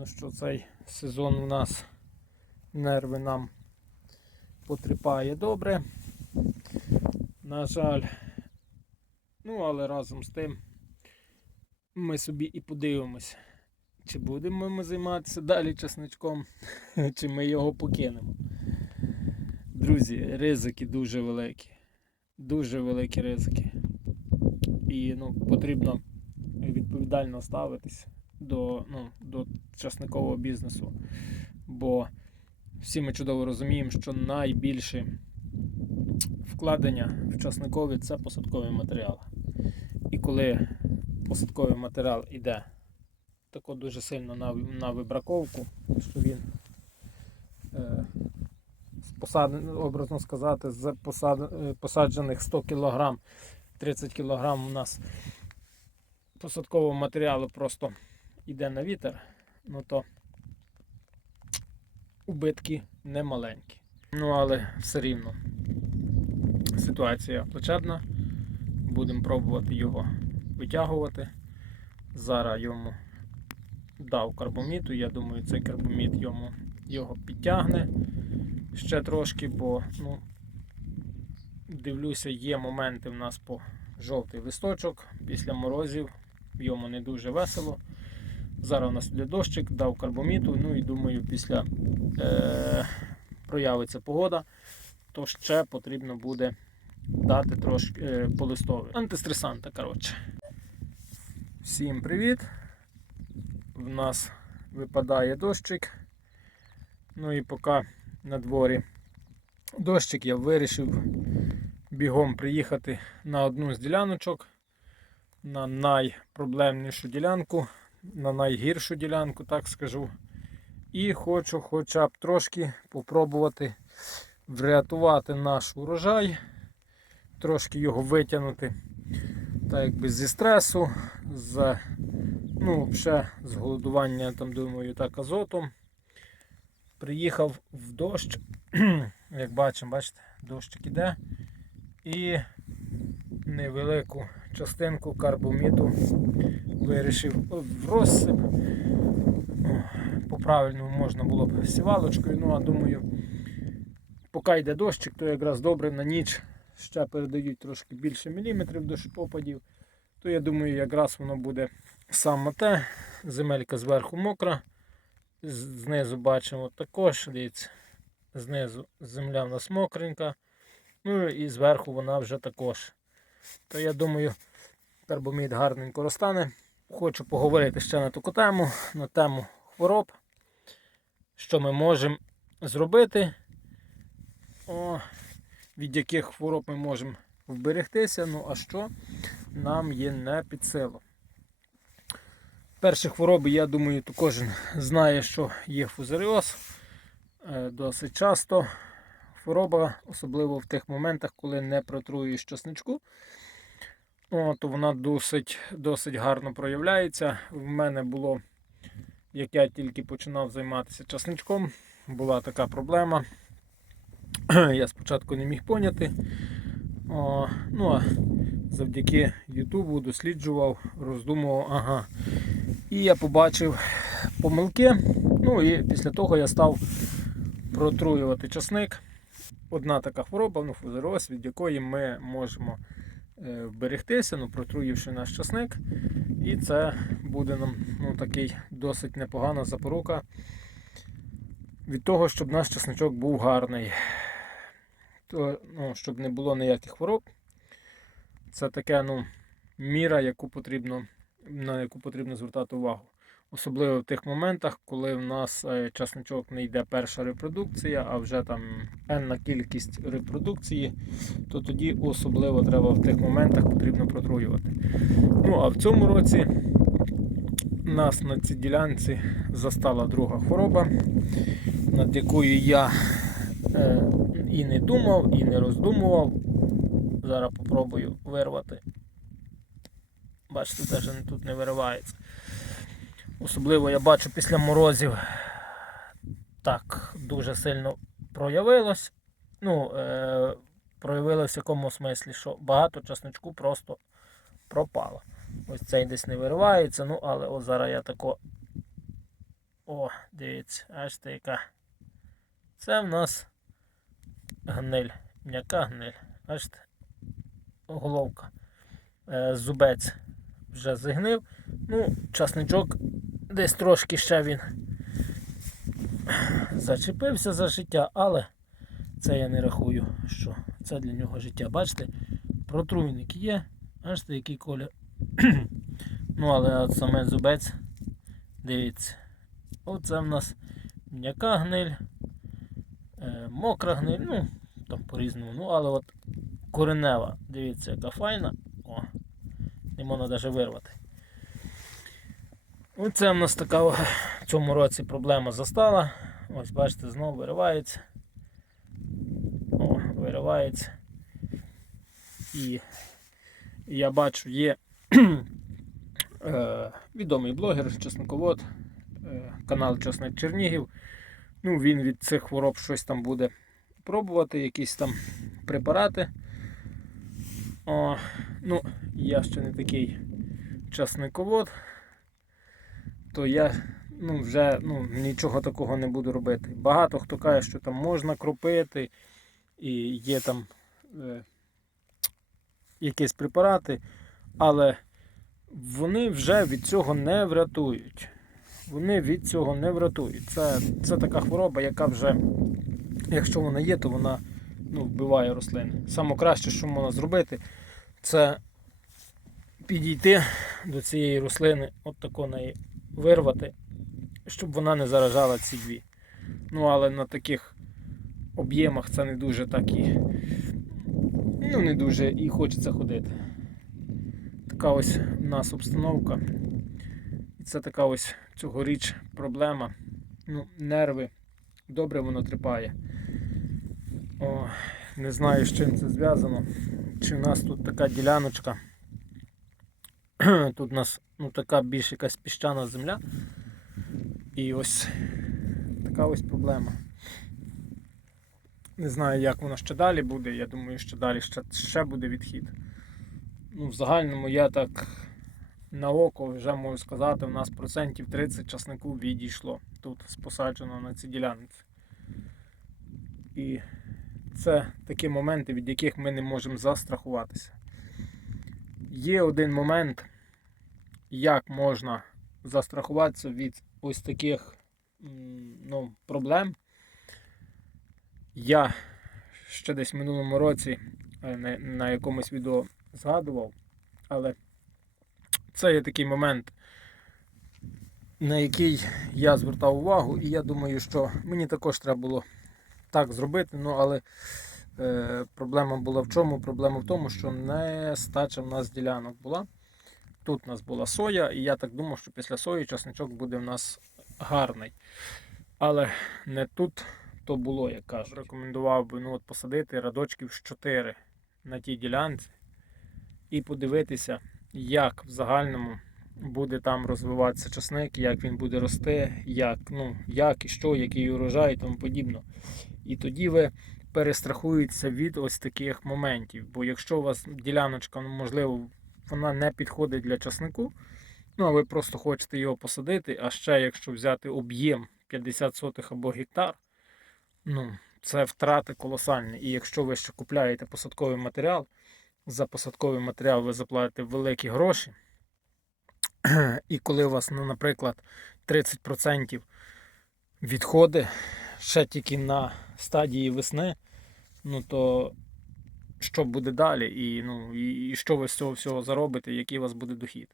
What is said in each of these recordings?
Видно, що цей сезон у нас нерви нам потріпає добре. На жаль. Ну, але разом з тим ми собі і подивимося, чи будемо ми займатися далі часничком, чи ми його покинемо. Друзі, ризики дуже великі. Дуже великі ризики. І ну, потрібно відповідально ставитись до, ну, до часникового бізнесу. Бо всі ми чудово розуміємо, що найбільше вкладення в часникові це посадковий матеріал. І коли посадковий матеріал йде тако дуже сильно на, на вибраковку, що він е, посад, образно сказати, з посад, е, посаджених 100 кг, 30 кг у нас посадкового матеріалу просто йде на вітер, ну то убитки немаленькі. Ну, але все рівно ситуація плачевна. Будемо пробувати його витягувати. Зараз йому дав карбоміту. Я думаю, цей карбоміт йому його підтягне ще трошки, бо ну, дивлюся, є моменти в нас по жовтий листочок після морозів. Йому не дуже весело. Зараз у нас йде дощик, дав карбоміту, ну і думаю, після е, проявиться погода, то ще потрібно буде дати трошки е, полистовий. Антистресанта, коротше. Всім привіт! В нас випадає дощик. Ну і поки на дворі дощик, я вирішив бігом приїхати на одну з діляночок, на найпроблемнішу ділянку, на найгіршу ділянку, так скажу. І хочу хоча б трошки попробувати врятувати наш урожай, трошки його витягнути так якби зі стресу, з, ну, ще з голодування, там, думаю, так азотом. Приїхав в дощ, як бачимо, бачите, дощик іде. І невелику частинку карбоміту вирішив в розсип. Ну, По-правильному можна було б сівалочкою, ну а думаю, поки йде дощик, то якраз добре на ніч ще передають трошки більше міліметрів дощопопадів, то я думаю, якраз воно буде саме те. Земелька зверху мокра. Знизу бачимо також, дивіться, знизу земля в нас мокренька. Ну і зверху вона вже також. То я думаю, карбомід гарненько розтане. Хочу поговорити ще на таку тему, на тему хвороб. Що ми можемо зробити, о, від яких хвороб ми можемо вберегтися, ну а що нам є не під силу. Перші хвороби, я думаю, то кожен знає, що є фузаріоз. Е, Досить часто хвороба, особливо в тих моментах, коли не протруюєш часничку, О, то вона досить, досить гарно проявляється. В мене було, як я тільки починав займатися часничком, була така проблема. Я спочатку не міг поняти. О, ну а завдяки Ютубу досліджував, роздумував, ага. І я побачив помилки. Ну і після того я став протруювати часник. Одна така хвороба, ну, фузароз, від якої ми можемо вберегтися, ну, протруївши наш часник. І це буде нам ну, такий досить непогана запорука від того, щоб наш часничок був гарний. То, ну, щоб не було ніяких хвороб. Це таке ну, міра, яку потрібно, на яку потрібно звертати увагу. Особливо в тих моментах, коли в нас е, часничок не йде перша репродукція, а вже там енна кількість репродукції, то тоді особливо треба в тих моментах потрібно протруювати. Ну а в цьому році нас на цій ділянці застала друга хвороба, над якою я е, і не думав, і не роздумував. Зараз попробую вирвати. Бачите, навіть тут не виривається. Особливо я бачу після морозів так дуже сильно проявилось. Ну, е, проявилось в якому смислі, що багато часничку просто пропало. Ось цей десь не виривається, ну але от зараз я тако О, дивіться, аж та яка. Це в нас гниль. М'яка гниль. Бачите? Головка. Е, зубець вже зігнив. Ну, часничок десь трошки ще він зачепився за життя, але це я не рахую, що це для нього життя. Бачите, протруйник є, бачите, який колір. ну, але от саме зубець, дивіться. Оце в нас м'яка гниль, е, мокра гниль, ну, там по-різному. Ну, але от коренева, дивіться, яка файна. О, не можна навіть вирвати. Оце в нас така в цьому році проблема застала. Ось бачите, знову виривається. О, виривається. І я бачу, є е, відомий блогер, чесноковод, е, канал Чесник Чернігів. Ну, він від цих хвороб щось там буде пробувати, якісь там препарати. О, ну, я ще не такий часниковод, то я ну, вже ну, нічого такого не буду робити. Багато хто каже, що там можна кропити, і є там е, якісь препарати, але вони вже від цього не врятують. Вони від цього не врятують. Це, це така хвороба, яка вже, якщо вона є, то вона ну, вбиває рослини. Саме краще, що можна зробити, це підійти до цієї рослини, от тако неї вирвати, щоб вона не заражала ці дві. Ну, але на таких об'ємах це не дуже так і ну, не дуже і хочеться ходити. Така ось у нас обстановка. І це така ось цьогоріч проблема. Ну, нерви. Добре воно тріпає. О, не знаю, з чим це зв'язано. Чи в нас тут така діляночка. Тут у нас ну, така більш якась піщана земля. І ось така ось проблема. Не знаю, як воно ще далі буде. Я думаю, що далі ще, ще буде відхід. Ну, в загальному я так на око вже можу сказати, у нас процентів 30 часнику відійшло тут посаджено на цій ділянці. І це такі моменти, від яких ми не можемо застрахуватися. Є один момент, як можна застрахуватися від ось таких ну, проблем. Я ще десь в минулому році е, на, якомусь відео згадував, але це є такий момент, на який я звертав увагу, і я думаю, що мені також треба було так зробити, ну але е, проблема була в чому? Проблема в тому, що не стача в нас ділянок була. Тут у нас була соя, і я так думав, що після сої часничок буде в нас гарний. Але не тут то було, як кажуть. Рекомендував би ну, от посадити радочків з 4 на тій ділянці і подивитися, як в загальному буде там розвиватися часник, як він буде рости, як, ну, як і що, який урожай і тому подібно. І тоді ви перестрахуєтеся від ось таких моментів. Бо якщо у вас діляночка, ну, можливо, вона не підходить для часнику, ну а ви просто хочете його посадити, а ще якщо взяти об'єм 50 сотих або гектар, ну, це втрати колосальні. І якщо ви ще купляєте посадковий матеріал, за посадковий матеріал ви заплатите великі гроші. І коли у вас, ну, наприклад, 30% відходи ще тільки на стадії весни, ну то що буде далі, і, ну, і, що ви з цього всього заробите, який у вас буде дохід.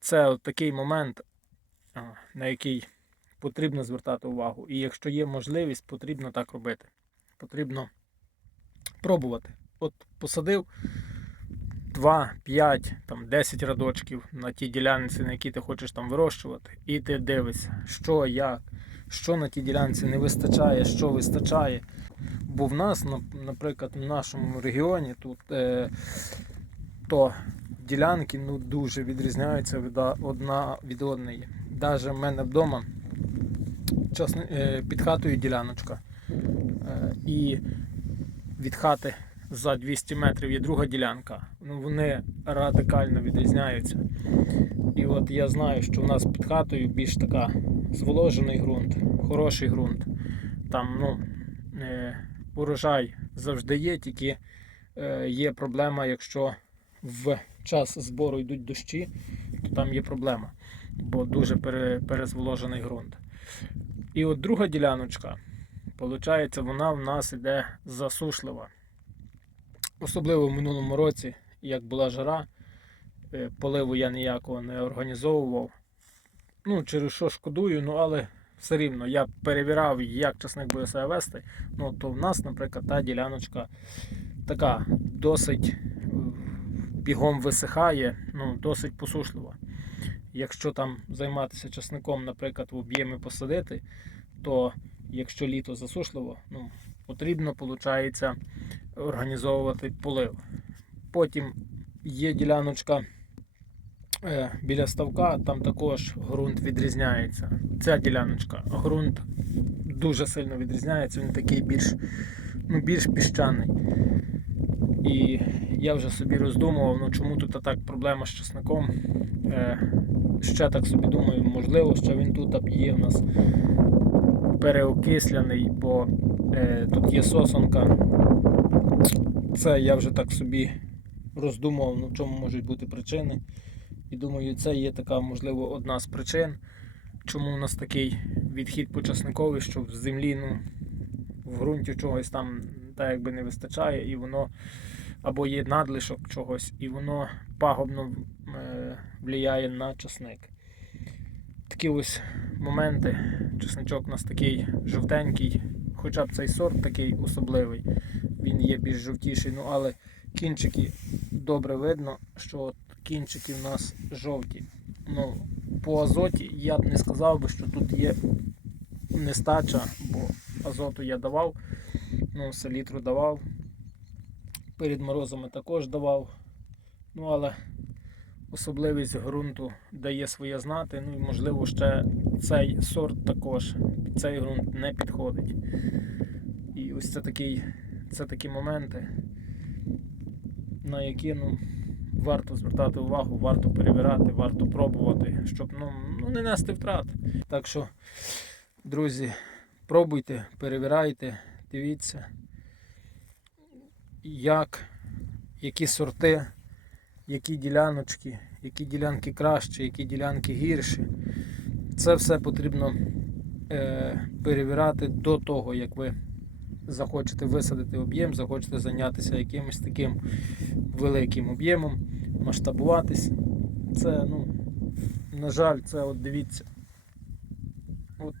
Це от такий момент, на який потрібно звертати увагу. І якщо є можливість, потрібно так робити. Потрібно пробувати. От посадив 2, 5, там 10 радочків на тій ділянці, на якій ти хочеш там вирощувати, і ти дивишся, що, як, що на тій ділянці не вистачає, що вистачає. Бо в нас, наприклад, в нашому регіоні тут е, то ділянки ну, дуже відрізняються від одна від одної. Навіть в мене вдома часни- е, під хатою діляночка. Е, і від хати за 200 метрів є друга ділянка. Ну, вони радикально відрізняються. І от я знаю, що в нас під хатою більш така зволожений ґрунт, хороший ґрунт. Там ну, е, урожай завжди є, тільки е, є проблема, якщо в час збору йдуть дощі, то там є проблема, бо дуже перезволожений ґрунт. І от друга діляночка, виходить, вона в нас іде засушлива. Особливо в минулому році, як була жара, е, поливу я ніякого не організовував. Ну, через що шкодую, ну але все рівно я перевіряв, як часник буде себе вести. Ну, то в нас, наприклад, та діляночка така досить бігом висихає, ну, досить посушлива. Якщо там займатися часником, наприклад, в об'ємі посадити, то якщо літо засушливо, ну, потрібно, виходить, організовувати полив. Потім є діляночка біля ставка, там також ґрунт відрізняється. Ця діляночка, ґрунт дуже сильно відрізняється, він такий більш, ну, більш піщаний. І я вже собі роздумував, ну чому тут так проблема з часником. Е, ще так собі думаю, можливо, що він тут є в нас переокисляний, бо е, тут є сосонка. Це я вже так собі роздумував, ну в чому можуть бути причини. І думаю, це є така, можливо, одна з причин, чому у нас такий відхід по часникові, що в землі, ну, в ґрунті чогось там так якби не вистачає, і воно або є надлишок чогось, і воно пагубно е, впливає на часник. Такі ось моменти. Чесничок у нас такий жовтенький, хоча б цей сорт такий особливий, він є більш жовтіший, ну але кінчики добре видно, що кінчики в нас жовті. Ну, по азоті я б не сказав би, що тут є нестача, бо азоту я давав, ну, селітру давав. Перед морозами також давав. Ну, але особливість ґрунту дає своє знати. Ну і можливо ще цей сорт також під цей ґрунт не підходить. І ось це такий, це такі моменти, на які ну, варто звертати увагу, варто перевіряти, варто пробувати, щоб ну, ну, не нести втрат. Так що, друзі, пробуйте, перевіряйте, дивіться, як, які сорти, які діляночки, які ділянки кращі, які ділянки гірші. Це все потрібно е, перевіряти до того, як ви захочете висадити об'єм, захочете зайнятися якимось таким великим об'ємом, масштабуватись. Це, ну, на жаль, це от дивіться. От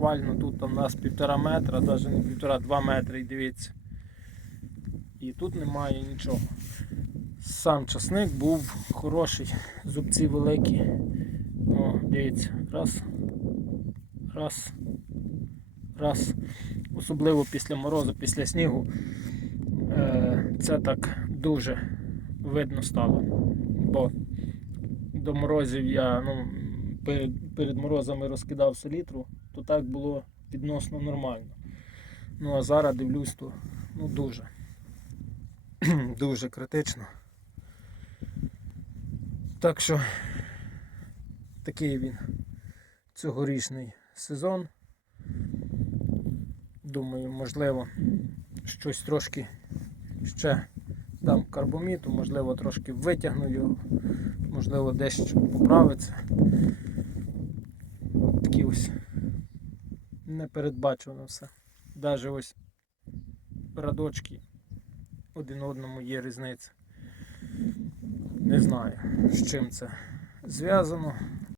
буквально тут у нас півтора метра, навіть не півтора-два метри, і дивіться. І тут немає нічого. Сам часник був хороший, зубці великі. О, дивіться, раз, раз, раз. Особливо після морозу, після снігу. Е, Це так дуже видно стало. Бо до морозів я ну, перед, перед морозами розкидав селітру, то так було відносно нормально. Ну а зараз дивлюсь, то ну, дуже. дуже критично. Так що такий він цьогорічний сезон. Думаю, можливо, щось трошки ще дам карбоміту, можливо, трошки витягну його, можливо, дещо поправиться. Такі ось непередбачено все. Навіть ось радочки один одному є різниця. Не знаю, з чим це зв'язано.